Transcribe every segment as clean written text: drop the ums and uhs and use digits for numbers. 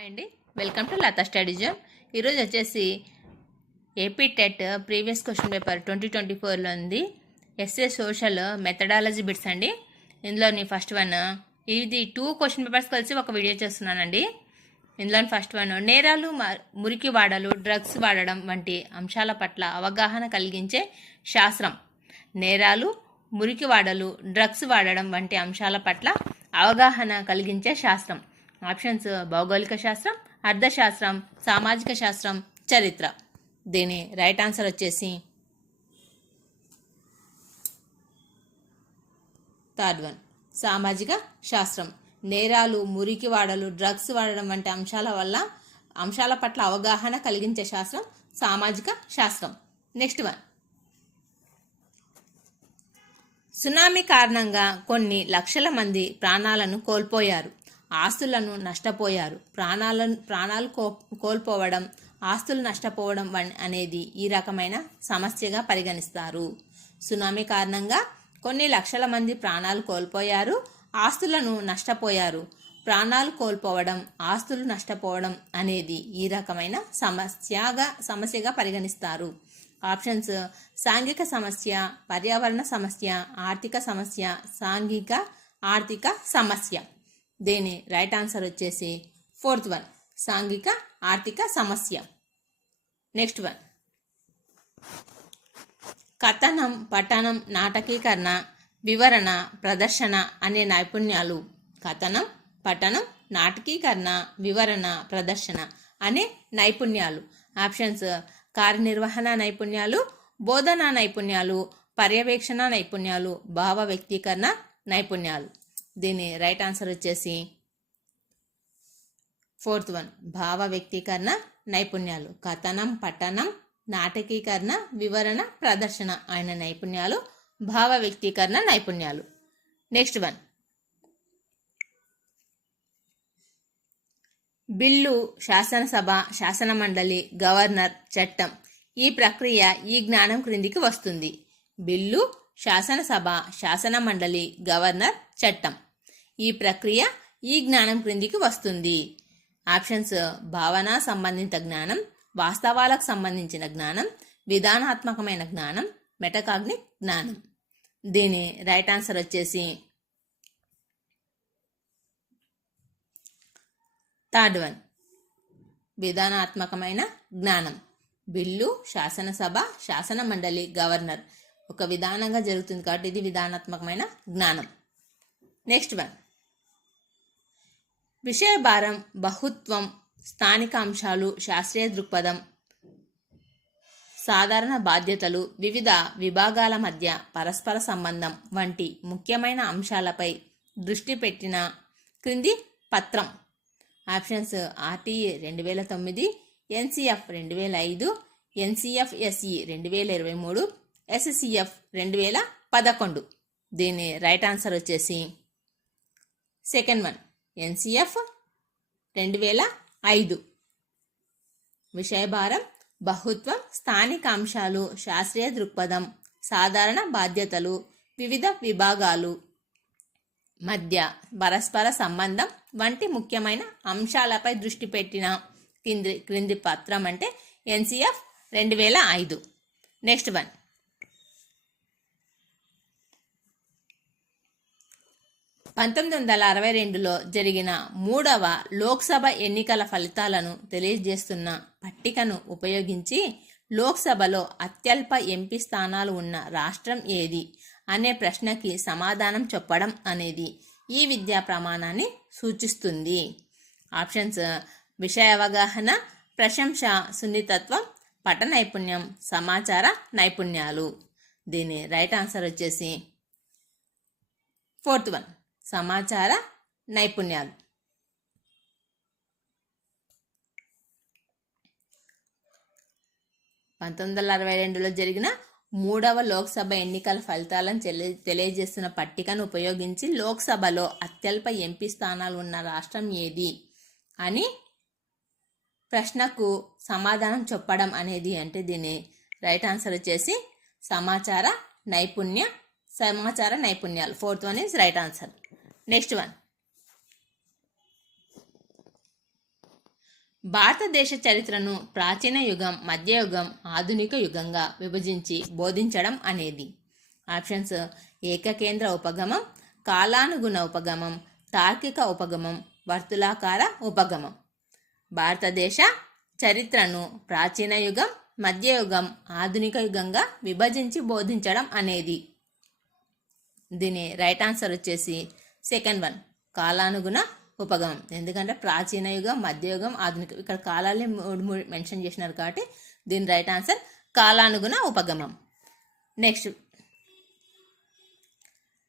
Hi అండి, welcome to Latha study zone. ఈరోజు వచ్చేసి AP TET previous question paper 2024లో ఉంది. ఎస్ఏ సోషల్ మెథడాలజీ బిట్స్ అండి. ఇందులోని ఫస్ట్ వన్, ఇది 2 క్వశ్చన్ పేపర్స్ కలిసి ఒక వీడియో చేస్తున్నానండి. ఇందులోని ఫస్ట్ వన్, నేరాలు, మురికి వాడలు, డ్రగ్స్ వాడడం వంటి అంశాల పట్ల అవగాహన కలిగించే శాస్త్రం. నేరాలు, మురికి వాడలు, డ్రగ్స్ వాడడం వంటి అంశాల పట్ల అవగాహన కలిగించే శాస్త్రం. ఆప్షన్స్: భౌగోళిక శాస్త్రం, అర్థశాస్త్రం, సామాజిక శాస్త్రం, చరిత్ర. దీని రైట్ ఆన్సర్ వచ్చేసి థర్డ్ వన్, సామాజిక శాస్త్రం. నేరాలు, మురికి వాడలు, డ్రగ్స్ వాడడం వంటి అంశాల పట్ల అవగాహన కలిగించే శాస్త్రం సామాజిక శాస్త్రం. నెక్స్ట్ వన్, సునామీ కారణంగా కొన్ని లక్షల మంది ప్రాణాలను కోల్పోయారు, ఆస్తులను నష్టపోయారు. ప్రాణాలు కోల్పోవడం, ఆస్తులు నష్టపోవడం అనేది ఈ రకమైన సమస్యగా పరిగణిస్తారు. సునామీ కారణంగా కొన్ని లక్షల మంది ప్రాణాలు కోల్పోయారు, ఆస్తులను నష్టపోయారు. ప్రాణాలు కోల్పోవడం, ఆస్తులు నష్టపోవడం అనేది ఈ రకమైన సమస్యగా పరిగణిస్తారు. ఆప్షన్స్: సాంఘిక సమస్య, పర్యావరణ సమస్య, ఆర్థిక సమస్య, సాంఘిక ఆర్థిక సమస్య. దీని రైట్ ఆన్సర్ వచ్చేసి ఫోర్త్ వన్, సాంఘిక ఆర్థిక సమస్య. నెక్స్ట్ వన్, కథనం, పఠనం, నాటకీకరణ, వివరణ, ప్రదర్శన అనే నైపుణ్యాలు. కథనం, పఠనం, నాటకీకరణ, వివరణ, ప్రదర్శన అనే నైపుణ్యాలు. ఆప్షన్స్: కార్యనిర్వహణ నైపుణ్యాలు, బోధనా నైపుణ్యాలు, పర్యవేక్షణ నైపుణ్యాలు, భావ వ్యక్తీకరణ నైపుణ్యాలు. దీని రైట్ ఆన్సర్ వచ్చేసి ఫోర్త్ వన్, భావ వ్యక్తీకరణ నైపుణ్యాలు. కథనం, పఠనం, నాటకీకరణ, వివరణ, ప్రదర్శన అయిన నైపుణ్యాలు భావ వ్యక్తీకరణ నైపుణ్యాలు. నెక్స్ట్ వన్, బిల్లు, శాసనసభ, శాసనమండలి, గవర్నర్, చట్టం. ఈ ప్రక్రియ ఈ జ్ఞానం క్రిందికి వస్తుంది. బిల్లు, శాసనసభ, శాసనమండలి, గవర్నర్, చట్టం. ఈ ప్రక్రియ ఈ జ్ఞానం క్రిందికి వస్తుంది. ఆప్షన్స్: భావన సంబంధిత జ్ఞానం, వాస్తవాలకు సంబంధించిన జ్ఞానం, విధానాత్మకమైన జ్ఞానం, మెటకాగ్నిక్ జ్ఞానం. దీని రైట్ ఆన్సర్ వచ్చేసి థర్డ్ వన్, విధానాత్మకమైన జ్ఞానం. బిల్లు, శాసనసభ, శాసన మండలి, గవర్నర్ ఒక విధానంగా జరుగుతుంది కాబట్టి ఇది విధానాత్మకమైన జ్ఞానం. నెక్స్ట్ వన్, విషయభారం, బహుత్వం, స్థానిక అంశాలు, శాస్త్రీయ దృక్పథం, సాధారణ బాధ్యతలు, వివిధ విభాగాల మధ్య పరస్పర సంబంధం వంటి ముఖ్యమైన అంశాలపై దృష్టి పెట్టిన క్రింది పత్రం. Options: RTA 2009, NCF 2005, ఎన్సిఎఫ్ఎస్ఈ 2023, SCF 2011. దీని రైట్ ఆన్సర్ వచ్చేసి సెకండ్ వన్, ఎన్సిఎఫ్ 2005. విషయభారం, బహుత్వం, స్థానిక అంశాలు, శాస్త్రీయ దృక్పథం, సాధారణ బాధ్యతలు, వివిధ విభాగాలు మధ్య పరస్పర సంబంధం వంటి ముఖ్యమైన అంశాలపై దృష్టి పెట్టిన క్రింది పత్రం అంటే ఎన్సిఎఫ్ 2005. నెక్స్ట్ వన్, 1962లో జరిగిన 3వ లోక్సభ ఎన్నికల ఫలితాలను తెలియజేస్తున్న పట్టికను ఉపయోగించి లోక్సభలో అత్యల్ప ఎంపీ స్థానాలు ఉన్న రాష్ట్రం ఏది అనే ప్రశ్నకి సమాధానం చెప్పడం అనేది ఈ విద్యా ప్రమాణాన్ని సూచిస్తుంది. ఆప్షన్స్: విషయ అవగాహన, ప్రశంస, సున్నితత్వం, పఠ నైపుణ్యం, సమాచార నైపుణ్యాలు. దీని రైట్ ఆన్సర్ వచ్చేసి ఫోర్త్ వన్, సమాచార నైపుణ్యాలు. 1962లో జరిగిన 3వ లోక్సభ ఎన్నికల ఫలితాలను తెలియజేస్తున్న పట్టికను ఉపయోగించి లోక్సభలో అత్యల్ప ఎంపీ స్థానాలు ఉన్న రాష్ట్రం ఏది అని ప్రశ్నకు సమాధానం చెప్పడం అనేది అంటే దీని రైట్ ఆన్సర్ వచ్చేసి సమాచార నైపుణ్యాలు. Fourth one is right answer. Next one, భారతదేశ చరిత్రను ప్రాచీన యుగం, మధ్యయుగం, ఆధునిక యుగంగా విభజించి బోధించడం అనేది. ఆప్షన్స్: ఏకకేంద్ర ఉపగమం, కాలానుగుణ ఉపగమం, తార్కిక ఉపగమం, వర్తులాకార ఉపగమం. భారతదేశ చరిత్రను ప్రాచీన యుగం, మధ్యయుగం, ఆధునిక యుగంగా విభజించి బోధించడం అనేది. దీని రైట్ ఆన్సర్ వచ్చేసి సెకండ్ వన్, కాలానుగుణ ఉపగమం. ఎందుకంటే ప్రాచీన యుగం, మధ్యయుగం, ఆధునిక, ఇక్కడ కాలాలే మూడు మెన్షన్ చేసినారు కాబట్టి దీని రైట్ ఆన్సర్ కాలానుగుణ ఉపగమం. నెక్స్ట్,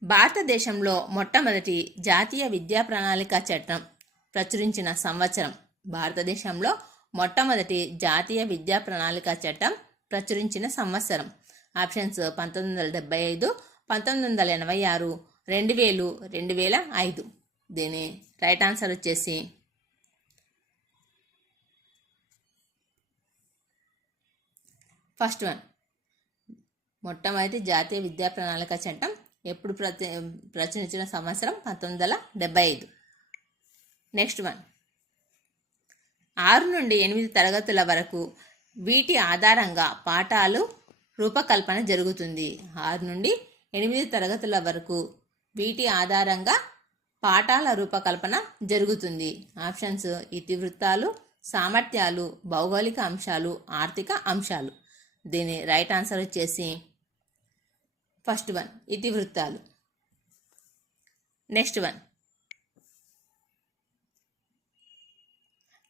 భారతదేశంలో మొట్టమొదటి జాతీయ విద్యా ప్రణాళిక చట్టం ప్రచురించిన సంవత్సరం. భారతదేశంలో మొట్టమొదటి జాతీయ విద్యా ప్రణాళిక చట్టం ప్రచురించిన సంవత్సరం. ఆప్షన్స్: 1975, 1986, 2000, 2005. దీని రైట్ ఆన్సర్ వచ్చేసి ఫస్ట్ వన్, మొట్టమొదటి జాతీయ విద్యా ప్రణాళిక చట్టం ఎప్పుడు ప్రచురించిన సంవత్సరం 1975. నెక్స్ట్ వన్, 6 నుండి 8 తరగతుల వరకు వీటి ఆధారంగా పాఠాలు రూపకల్పన జరుగుతుంది. 6 నుండి 8 తరగతుల వరకు వీటి ఆధారంగా పాఠాల రూపకల్పన జరుగుతుంది. ఆప్షన్స్: ఇతివృత్తాలు, సామర్థ్యాలు, భౌగోళిక అంశాలు, ఆర్థిక అంశాలు. దీని రైట్ ఆన్సర్ వచ్చేసి ఫస్ట్ వన్, ఇతివృత్తాలు. నెక్స్ట్ వన్,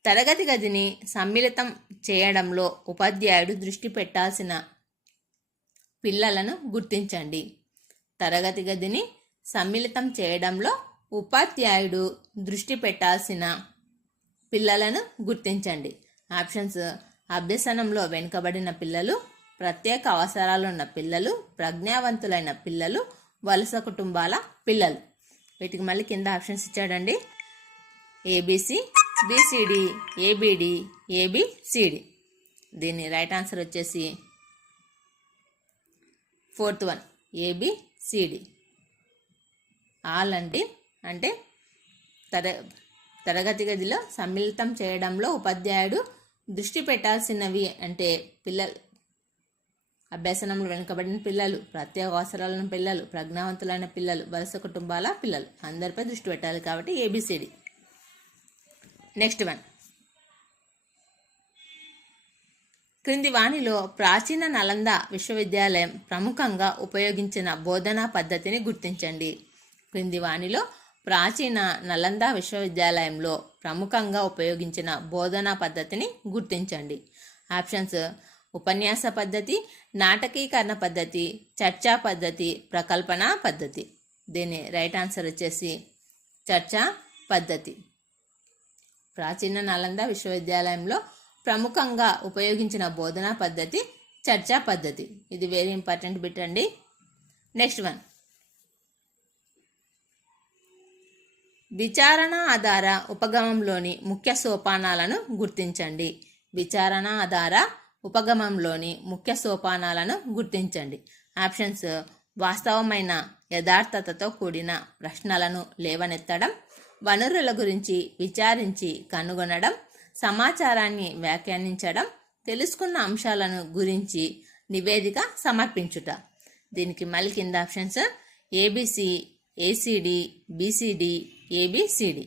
తరగతి గదిని సమ్మిళితం చేయడంలో ఉపాధ్యాయుడు దృష్టి పెట్టాల్సిన పిల్లలను గుర్తించండి. తరగతి గదిని సమ్మిళితం చేయడంలో ఉపాధ్యాయుడు దృష్టి పెట్టాల్సిన పిల్లలను గుర్తించండి. ఆప్షన్స్: అభ్యసనంలో వెనుకబడిన పిల్లలు, ప్రత్యేక అవసరాలున్న పిల్లలు, ప్రజ్ఞావంతులైన పిల్లలు, వలస కుటుంబాల పిల్లలు. వీటికి మళ్ళీ కింద ఆప్షన్స్ ఇచ్చాడండి. ABC, BCD, ABD, ABCD. దీని రైట్ ఆన్సర్ వచ్చేసి ఫోర్త్ వన్, ఏబిసిడి. ఆల్ అంటే తరగతి గదిలో సమ్మిళితం చేయడంలో ఉపాధ్యాయుడు దృష్టి పెట్టాల్సినవి అంటే పిల్లలు, అభ్యసనంలో వెనుకబడిన పిల్లలు, ప్రత్యేక అవసరాలను పిల్లలు, ప్రజ్ఞావంతులైన పిల్లలు, వలస కుటుంబాల పిల్లలు, అందరిపై దృష్టి పెట్టాలి కాబట్టి ఏబిసిడి. నెక్స్ట్ వన్, క్రింది వాణిలో ప్రాచీన నలంద విశ్వవిద్యాలయం ప్రముఖంగా ఉపయోగించిన బోధనా పద్ధతిని గుర్తించండి. క్రింది వాణిలో ప్రాచీన నలంద విశ్వవిద్యాలయంలో ప్రముఖంగా ఉపయోగించిన బోధనా పద్ధతిని గుర్తించండి. ఆప్షన్స్: ఉపన్యాస పద్ధతి, నాటకీకరణ పద్ధతి, చర్చా పద్ధతి, ప్రకల్పన పద్ధతి. దీని రైట్ ఆన్సర్ వచ్చేసి చర్చా పద్ధతి. ప్రాచీన నలంద విశ్వవిద్యాలయంలో ప్రముఖంగా ఉపయోగించిన బోధనా పద్ధతి చర్చా పద్ధతి. ఇది వెరీ ఇంపార్టెంట్ బిట్ అండి. నెక్స్ట్ వన్, విచారణ ఆధార ఉపగమంలోని ముఖ్య సోపానాలను గుర్తించండి. విచారణ ఆధార ఉపగమంలోని ముఖ్య సోపానాలను గుర్తించండి. ఆప్షన్స్: వాస్తవమైన యథార్థతతో కూడిన ప్రశ్నలను లేవనెత్తడం, వనరుల గురించి విచారించి కనుగొనడం, సమాచారాన్ని వ్యాఖ్యానించడం, తెలుసుకున్న అంశాలను గురించి నివేదిక సమర్పించుట. దీనికి మళ్ళీ కింద options: ABC, ACD, BCD, ABCD.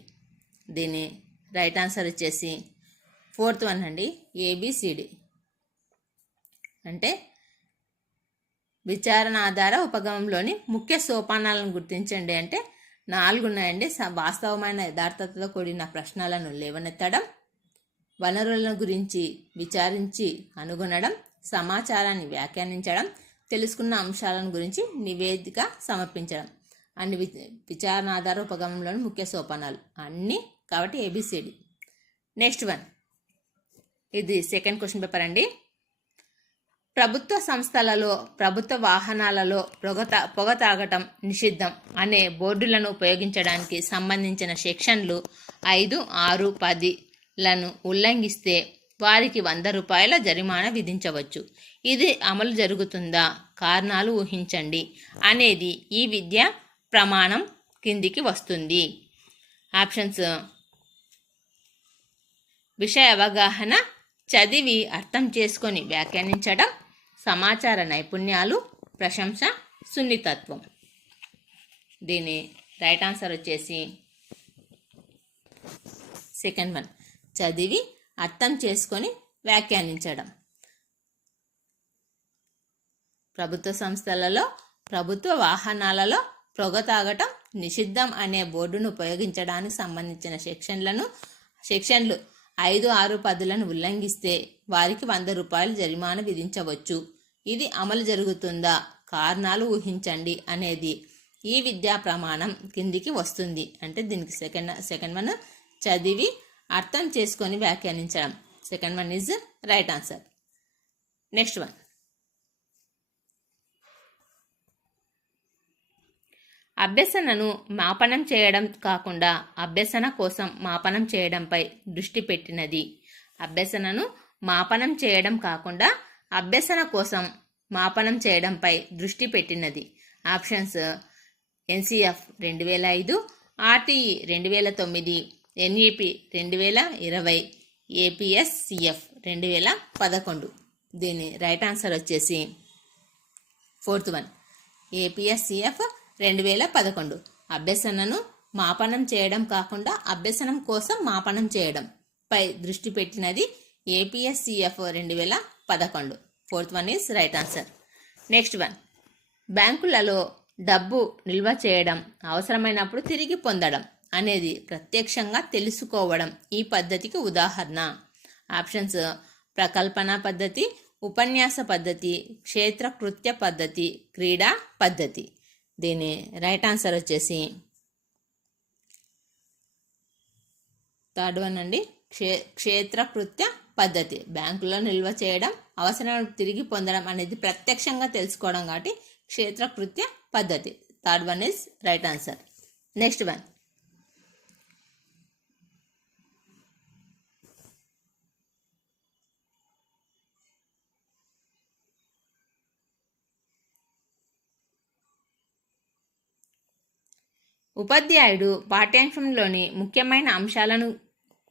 దీని రైట్ ఆన్సర్ వచ్చేసి ఫోర్త్ వన్ అండి, ఏబిసిడి. అంటే విచారణ ఆధార ఉపగమంలోని ముఖ్య సోపానాలను గుర్తించండి అంటే 4 ఉన్నాయండి. వాస్తవమైన యథార్థతతో కూడిన ప్రశ్నలను లేవనెత్తడం, వనరుల గురించి విచారించి కనుగొనడం, సమాచారాన్ని వ్యాఖ్యానించడం, తెలుసుకున్న అంశాలను గురించి నివేదిక సమర్పించడం. అన్ని విచారణ ఆధార ఉపగమంలోని ముఖ్య సోపానాలు అన్నీ కాబట్టి ఏబిసిడి. నెక్స్ట్ వన్, ఇది సెకండ్ క్వశ్చన్ పేపర్ అండి. ప్రభుత్వ సంస్థలలో, ప్రభుత్వ వాహనాలలో పొగ తాగటం నిషిద్ధం అనే బోర్డులను ఉపయోగించడానికి సంబంధించిన సెక్షన్లు 5, 6, 10లను ఉల్లంఘిస్తే వారికి 100 రూపాయల జరిమానా విధించవచ్చు. ఇది అమలు జరుగుతుందా? కారణాలు ఊహించండి అనేది ఈ విద్యా ప్రమాణం కిందికి వస్తుంది. ఆప్షన్స్: విషయ అవగాహన, చదివి అర్థం చేసుకొని వ్యాఖ్యానించడం, సమాచార నైపుణ్యాలు, ప్రశంస, సున్నితత్వం. దీని రైట్ ఆన్సర్ వచ్చేసి సెకండ్ వన్, చదివి అర్థం చేసుకొని వ్యాఖ్యానించడం. ప్రభుత్వ సంస్థలలో, ప్రభుత్వ వాహనాలలో పొగ తాగటం నిషిద్ధం అనే బోర్డును ఉపయోగించడానికి సంబంధించిన సెక్షన్లు 5, 6, 10లను ఉల్లంఘిస్తే వారికి 100 రూపాయలు జరిమానా విధించవచ్చు. ఇది అమలు జరుగుతుందా? కారణాలు ఊహించండి అనేది ఈ విద్యా ప్రమాణం కిందికి వస్తుంది. అంటే దీనికి సెకండ్ వన్, చదివి అర్థం చేసుకొని వ్యాఖ్యానించడం. Second one is right answer. Next one, అభ్యసనను మాపనం చేయడం కాకుండా అభ్యసన కోసం మాపనం చేయడంపై దృష్టి పెట్టినది. అభ్యసనను మాపనం చేయడం కాకుండా అభ్యసన కోసం మాపనం చేయడంపై దృష్టి పెట్టినది. Options NCF 2005, RTE 2009, NEP 2020, APSCF 2011. దీని రైట్ ఆన్సర్ వచ్చేసి ఫోర్త్ వన్, ఏపీఎస్సిఎఫ్ 2011. అభ్యసనను మాపనం చేయడం కాకుండా అభ్యసనం కోసం మాపనం చేయడం పై దృష్టి పెట్టినది APSCF 2011. Fourth one is right answer. Next one, బ్యాంకులలో డబ్బు నిల్వ చేయడం, అవసరమైనప్పుడు తిరిగి పొందడం అనేది ప్రత్యక్షంగా తెలుసుకోవడం ఈ పద్ధతికి ఉదాహరణ. ఆప్షన్స్ ప్రకల్పన పద్ధతి, ఉపన్యాస పద్ధతి, క్షేత్రకృత్య పద్ధతి, క్రీడా పద్ధతి. దీని రైట్ ఆన్సర్ వచ్చేసి థర్డ్ వన్ అండి, క్షేత్రకృత్య పద్ధతి. బ్యాంకులో నిల్వ చేయడం, అవసరం తిరిగి పొందడం అనేది ప్రత్యక్షంగా తెలుసుకోవడం కాబట్టి క్షేత్రకృత్య పద్ధతి. Third one is right answer. Next one, ఉపాధ్యాయుడు పాఠ్యాంశంలోని ముఖ్యమైన అంశాలను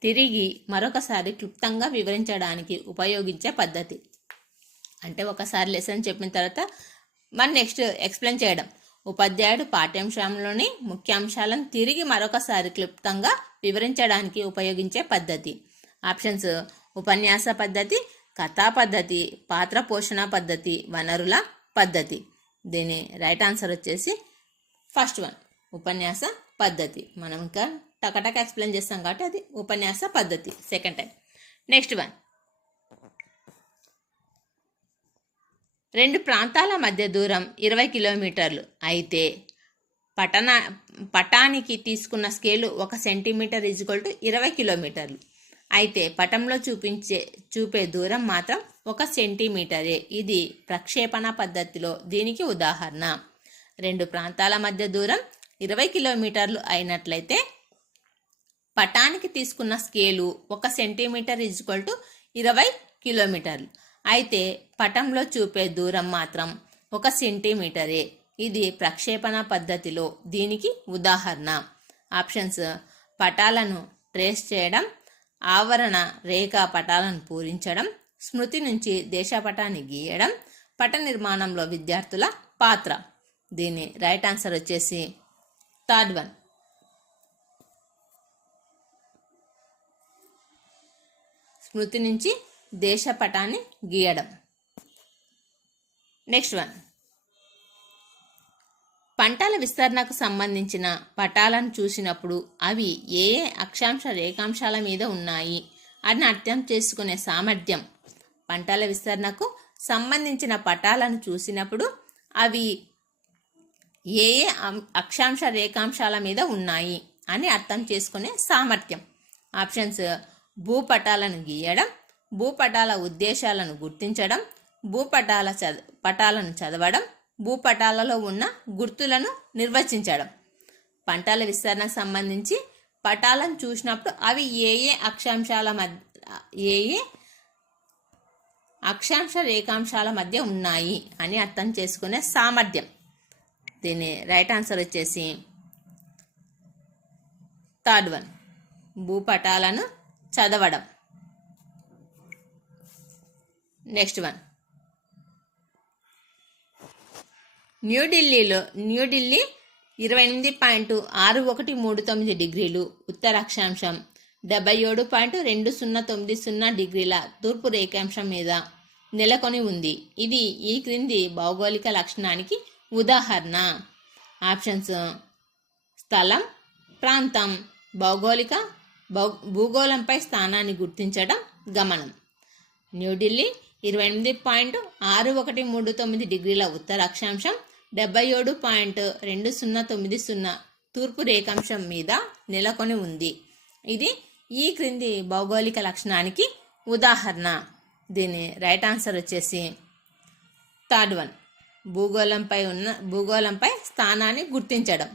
తిరిగి మరొకసారి క్లుప్తంగా వివరించడానికి ఉపయోగించే పద్ధతి. అంటే ఒకసారి లెసన్ చెప్పిన తర్వాత మనం నెక్స్ట్ ఎక్స్ప్లెయిన్ చేయడం. ఉపాధ్యాయుడు పాఠ్యాంశంలోని ముఖ్యాంశాలను తిరిగి మరొకసారి క్లుప్తంగా వివరించడానికి ఉపయోగించే పద్ధతి. ఆప్షన్స్ ఉపన్యాస పద్ధతి, కథా పద్ధతి, పాత్ర పోషణ పద్ధతి, వనరుల పద్ధతి. దీని రైట్ ఆన్సర్ వచ్చేసి ఫస్ట్ వన్, ఉపన్యాస పద్ధతి. మనం ఇంకా టకటక ఎక్స్ప్లెయిన్ చేస్తాం కాబట్టి అది ఉపన్యాస పద్ధతి సెకండ్ టైం. నెక్స్ట్ వన్, 2 ప్రాంతాల మధ్య దూరం 20 కిలోమీటర్లు అయితే పటానికి తీసుకున్న స్కేలు 1 సెంటీమీటర్ = 20 కిలోమీటర్లు అయితే పటంలో చూపే దూరం మాత్రం 1 సెంటీమీటరే. ఇది ప్రక్షేపణ పద్ధతిలో దీనికి ఉదాహరణ. 2 ప్రాంతాల మధ్య దూరం 20 కిలోమీటర్లు అయినట్లయితే పటానికి తీసుకున్న స్కేలు 1 సెంటీమీటర్ = 20 కిలోమీటర్లు అయితే పటంలో చూపే దూరం మాత్రం 1 సెంటీమీటరే. ఇది ప్రక్షేపణ పద్ధతిలో దీనికి ఉదాహరణ. ఆప్షన్స్ పటాలను ట్రేస్ చేయడం, ఆవరణ రేఖా పటాలను పూరించడం, స్మృతి నుంచి దేశపటాన్ని గీయడం, పట నిర్మాణంలో విద్యార్థుల పాత్ర. దీని రైట్ ఆన్సర్ వచ్చేసి థర్డ్ వన్, స్మృతి నుంచి దేశపటాన్ని గీయడం. నెక్స్ట్ వన్, పంటల విస్తరణకు సంబంధించిన పటాలను చూసినప్పుడు అవి ఏ అక్షాంశ రేఖాంశాల మీద ఉన్నాయి అని అర్థం చేసుకునే సామర్థ్యం. పంటల విస్తరణకు సంబంధించిన పటాలను చూసినప్పుడు అవి ఏ అక్షాంశ రేఖాంశాల మీద ఉన్నాయి అని అర్థం చేసుకునే సామర్థ్యం. ఆప్షన్స్ భూపటాలను గీయడం, భూపటాల ఉద్దేశాలను గుర్తించడం, పటాలను చదవడం, భూపటాలలో ఉన్న గుర్తులను నిర్వచించడం. పంటల విస్తరణకు సంబంధించి పటాలను చూసినప్పుడు అవి ఏ అక్షాంశ రేఖాంశాల మధ్య ఉన్నాయి అని అర్థం చేసుకునే సామర్థ్యం. దీని రైట్ ఆన్సర్ వచ్చేసి థర్డ్ వన్, భూపటాలను చదవడం. నెక్స్ట్ వన్, న్యూఢిల్లీ 28.6139 డిగ్రీలు ఉత్తర అక్షాంశం, 77.2090 డిగ్రీల తూర్పు రేఖాంశం మీద నెలకొని ఉంది. ఇది ఈ క్రింది భౌగోళిక లక్షణానికి ఉదాహరణ. ఆప్షన్స్: స్థలం, ప్రాంతం, భూగోళంపై స్థానాన్ని గుర్తించడం, గమనం. న్యూఢిల్లీ 28.6139 డిగ్రీల ఉత్తర అక్షాంశం, 77.2090 తూర్పు రేఖాంశం మీద నెలకొని ఉంది. ఇది ఈ క్రింది భౌగోళిక లక్షణానికి ఉదాహరణ. దీని రైట్ ఆన్సర్ వచ్చేసి థర్డ్ వన్, భూగోళంపై స్థానాన్ని గుర్తించడం.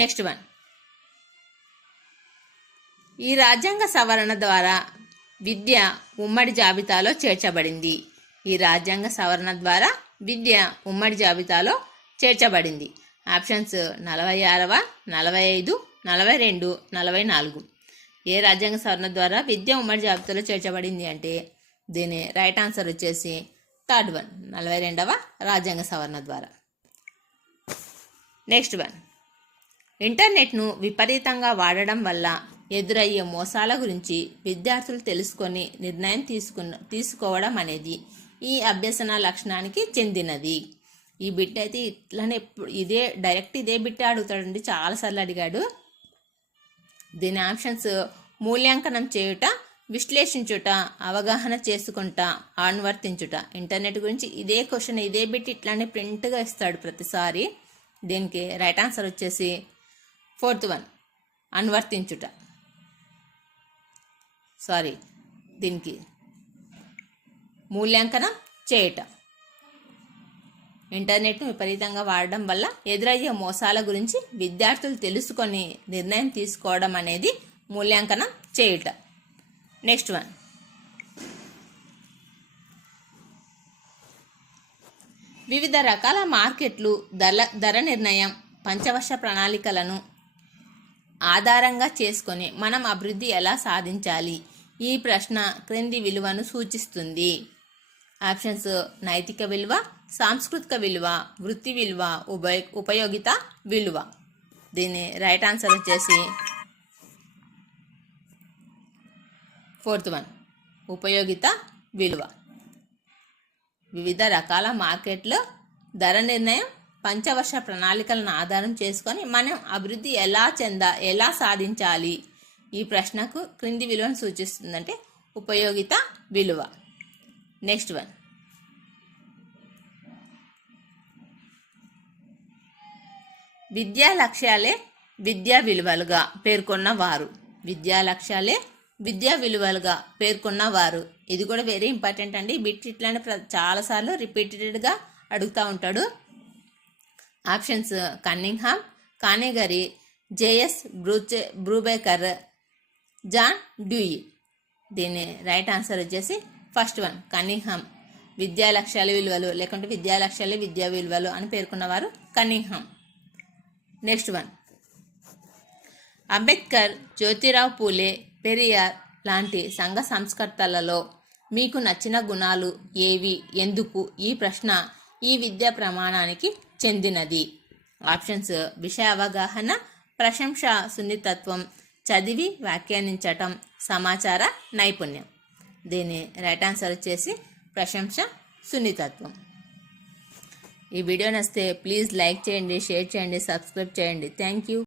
నెక్స్ట్ వన్, ఈ రాజ్యాంగ సవరణ ద్వారా విద్య ఉమ్మడి జాబితాలో చేర్చబడింది. ఈ రాజ్యాంగ సవరణ ద్వారా విద్య ఉమ్మడి జాబితాలో చేర్చబడింది. ఆప్షన్స్ 46వ, 45, 42, 44. ఏ రాజ్యాంగ సవరణ ద్వారా విద్య ఉమ్మడి జాబితాలో చేర్చబడింది అంటే దీని రైట్ ఆన్సర్ వచ్చేసి థర్డ్ వన్, 42వ రాజ్యాంగ సవరణ ద్వారా. నెక్స్ట్ వన్, ఇంటర్నెట్ను విపరీతంగా వాడడం వల్ల ఎదురయ్యే మోసాల గురించి విద్యార్థులు తెలుసుకొని నిర్ణయం తీసుకోవడం అనేది ఈ అభ్యసన లక్షణానికి చెందినది. ఈ బిట్ అయితే ఇట్లానే ఇదే బిట్ అడుగుతాడండి, చాలాసార్లు అడిగాడు. దీని ఆప్షన్స్: మూల్యాంకనం చేయుట, విశ్లేషించుట, అవగాహన చేసుకుంట, అనువర్తించుట. ఇంటర్నెట్ గురించి ఇదే క్వశ్చన్, ఇదే బిట్ ఇట్లానే ప్రింట్గా ఇస్తాడు ప్రతిసారి. దీనికి రైట్ ఆన్సర్ వచ్చేసి ఫోర్త్ వన్, అనువర్తించుట. దీనికి మూల్యాంకనం చేయుట. ఇంటర్నెట్ను విపరీతంగా వాడడం వల్ల ఎదురయ్యే మోసాల గురించి విద్యార్థులు తెలుసుకొని నిర్ణయం తీసుకోవడం అనేది మూల్యాంకనం చేయుట. నెక్స్ట్ వన్, వివిధ రకాల మార్కెట్లు ధర నిర్ణయం పంచవర్ష ప్రణాళికలను ఆధారంగా చేసుకొని మనం అభివృద్ధి ఎలా సాధించాలి? ఈ ప్రశ్న క్రింది విలువను సూచిస్తుంది. ఆప్షన్స్: నైతిక విలువ, సాంస్కృతిక విలువ, వృత్తి విలువ, ఉపయోగిత విలువ. దీని రైట్ ఆన్సర్ వచ్చేసి ఫోర్త్ వన్, ఉపయోగిత విలువ. వివిధ రకాల మార్కెట్లో ధర నిర్ణయం పంచవర్ష ప్రణాళికలను ఆధారం చేసుకొని మనం అభివృద్ధి ఎలా సాధించాలి? ఈ ప్రశ్నకు క్రింది విలువను సూచిస్తుందంటే ఉపయోగిత విలువ. నెక్స్ట్ వన్, విద్యా లక్ష్యాలే విద్యా విలువలుగా పేర్కొన్నవారు. విద్యా లక్ష్యాలే విద్యా విలువలుగా పేర్కొన్నవారు. ఇది కూడా వెరీ ఇంపార్టెంట్ అండి. బిట్ ఇట్లానే చాలాసార్లు రిపీటెడ్గా అడుగుతూ ఉంటాడు. ఆప్షన్స్: కన్నింగ్హామ్, కానేగరి, జేఎస్ బ్రూబేకర్, జాన్ డ్యూయి. దీని రైట్ ఆన్సర్ వచ్చేసి ఫస్ట్ వన్, కన్నింగ్హామ్. విద్యా లక్ష్యాల విలువలు లేకుంటే విద్యా లక్ష్యాలే విద్యా విలువలు అని పేర్కొన్నవారు Cunningham. Next one, Ambedkar, Jyotirao Phule, Periyar లాంటి సంఘ సంస్కర్తలలో మీకు నచ్చిన గుణాలు ఏవి, ఎందుకు? ఈ ప్రశ్న ఈ విద్యా ప్రమాణానికి చెందినది. ఆప్షన్స్: విషయ అవగాహన, ప్రశంస, సున్నితత్వం, చదివి వ్యాఖ్యానించటం, సమాచార నైపుణ్యం. దీని రైట్ ఆన్సర్ వచ్చేసి ప్రశంస, సున్నితత్వం. ఈ వీడియో నచ్చితే ప్లీజ్ లైక్ చేయండి, షేర్ చేయండి, సబ్స్క్రైబ్ చేయండి. Thank you.